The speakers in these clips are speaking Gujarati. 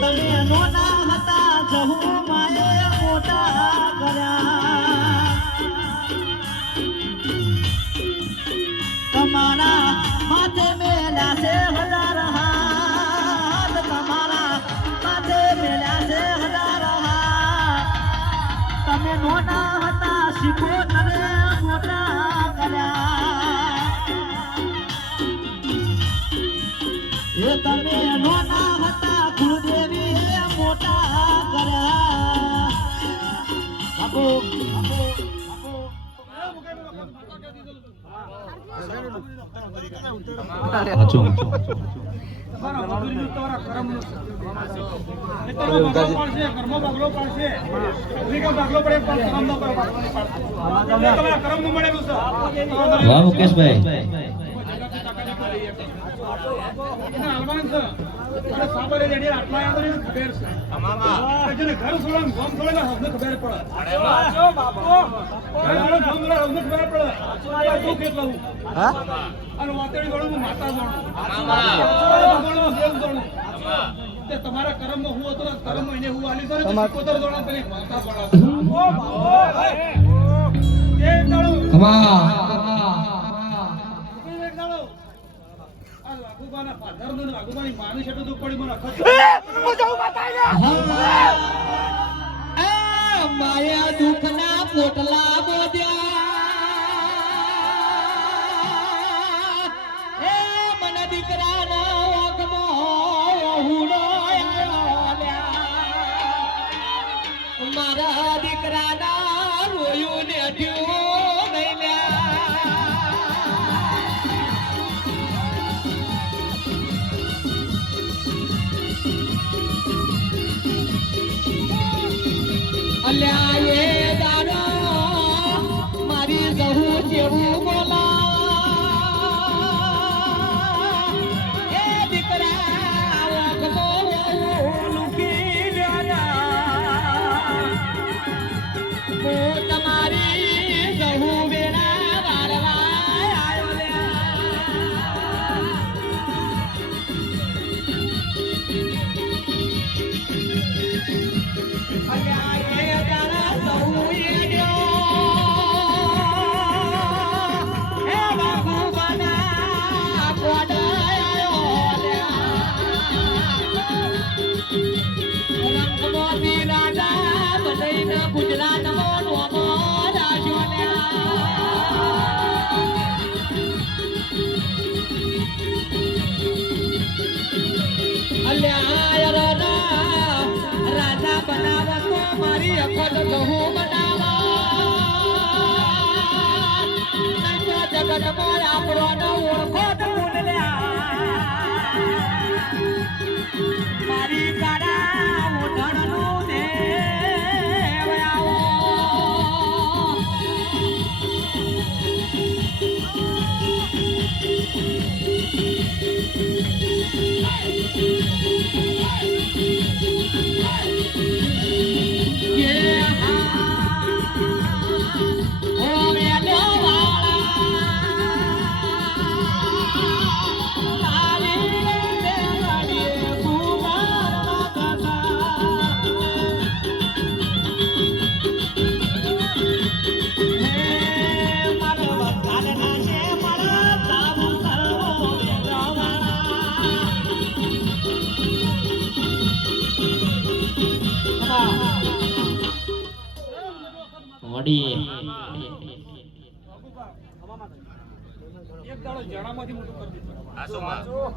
તમે નોના હતા જહુ માએ મોટા કર્યા. તમારા માથે મેલ્યા છે હજાર હાથ, તમારા માથે મેલ્યા છે હજાર હાથ. તમે નોના કુળદેવી મોટા કર્યા આપો આપો આપો સાચું ગણું તે તમારા કર્મ હું હતો કર્મ એને હું આલી દઉં પોતર દોડા પેલી માતા એ દાડો આ વાઘુબાના ના ને વાઘુબાની માની છે તો પડી મને અખત માયા દુઃખના પોટલા બોધ્યા. земля. જગતમાં આપણો ઓળખો મારી ગાડા મોઢણનું દેવ એક દાડો જણામાંથી મોટું કરી દીધું.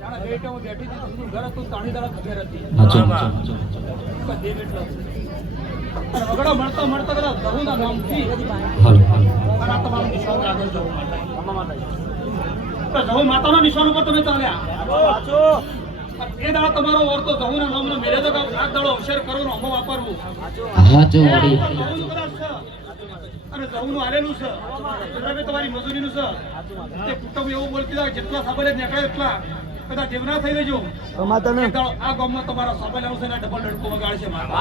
જાણે બે ટાઈમ બેઠી હતી તું ઘર હતું તાણી દાડા ખબર હતી. હાચું હાચું દેવ એટલો અને વગડો મળતા મળતા કદાચ ધરુના નામથી હાલો હાલો. આ તમારું નિશાન આગળ જવું માતા જવું માતાના નિશાન ઉપર તમે ચાલ્યા. એ દાડા તમારો ઓરતો જવુંના નામનો મેરે તો આ દાડો અવસર કરવાનો અમો વાપરવું. અને જવુંનું આલેલું છે. એટલે તમારી મજૂરીનું છે. તે કુટુંબ એવું બોલતી હોય જેટલા સાબલે નીકળે એટલા. કદાચ જીવના થઈ રહેજો. એક દાડો આ ગામમાં તમારા સાબલાનું છે ને ડબલ ડડકો વગાડશે મારા.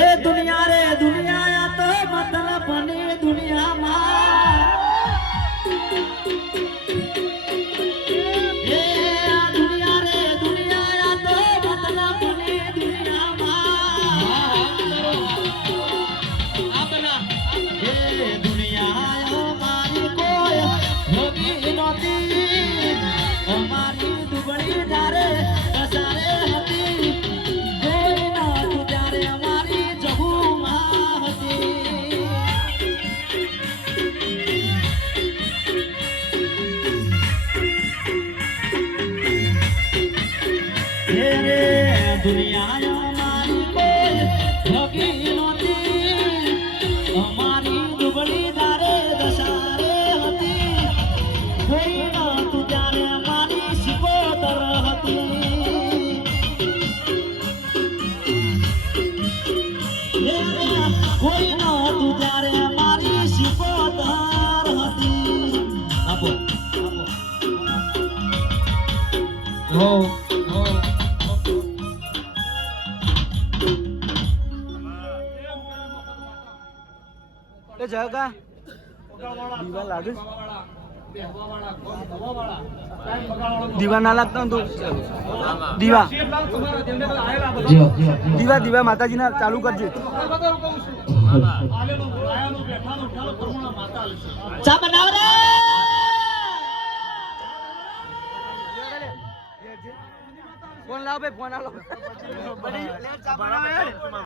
એ દુનિયા રે દુનિયા આ તો મતલબની દુનિયામાં. કોઈ ભગી તું ત્યારે એ જગા દીવા લાગે દીવા ના લાગતા તો દીવા. દીવા દીવા માતાજીના ચાલુ કરજે. ચા બનાવ રે! ફોન લાવ? ભાઈ ફોન આલો.